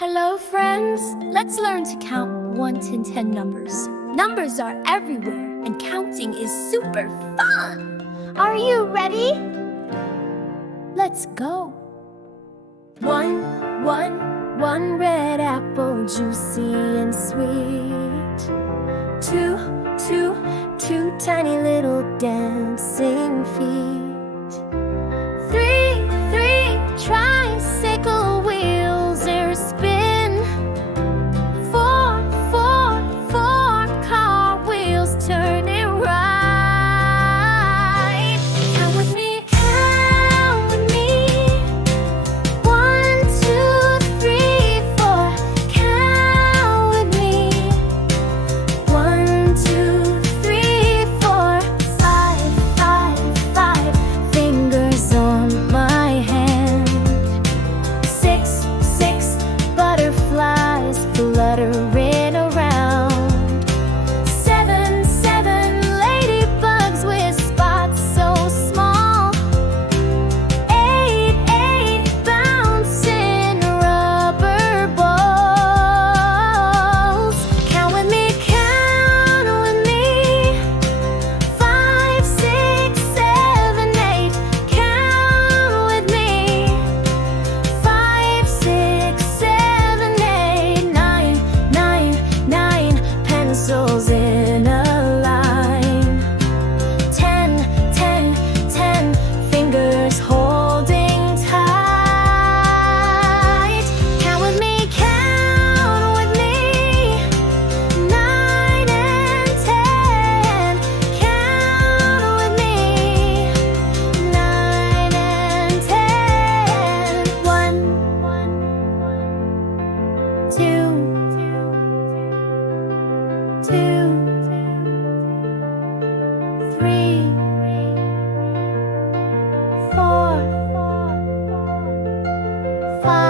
Hello, friends. Let's learn to count 1 to 10 numbers. Numbers are everywhere, and counting is super fun. Are you ready? Let's go. 1, 1, 1 red apple, juicy and sweet. 2, 2, 2 tiny little dancing feet. 3, 3 tricycle wheels are spin. 4, 4, 4 car wheels turning right. Count with me, count with me. 1, 2, 3, 4. Count with me. 1, 2, 3, 4. 5, 5, 5 fingers on my hand. 6, 6 butterflies fluttering around. 7, 7 ladybugs with spots so small. 8, 8 bouncing rubber balls. Count with me, count with me. 5, 6, 7, 8. Count with me. 5, 6, 7, 8. 9, 9, 9 pencils in a line. 10, 10, 10 fingers holding tight. Count with me, count with me. 9 and 10. Count with me. 9 and 10. 1, 2, 2, 3, 4, 5.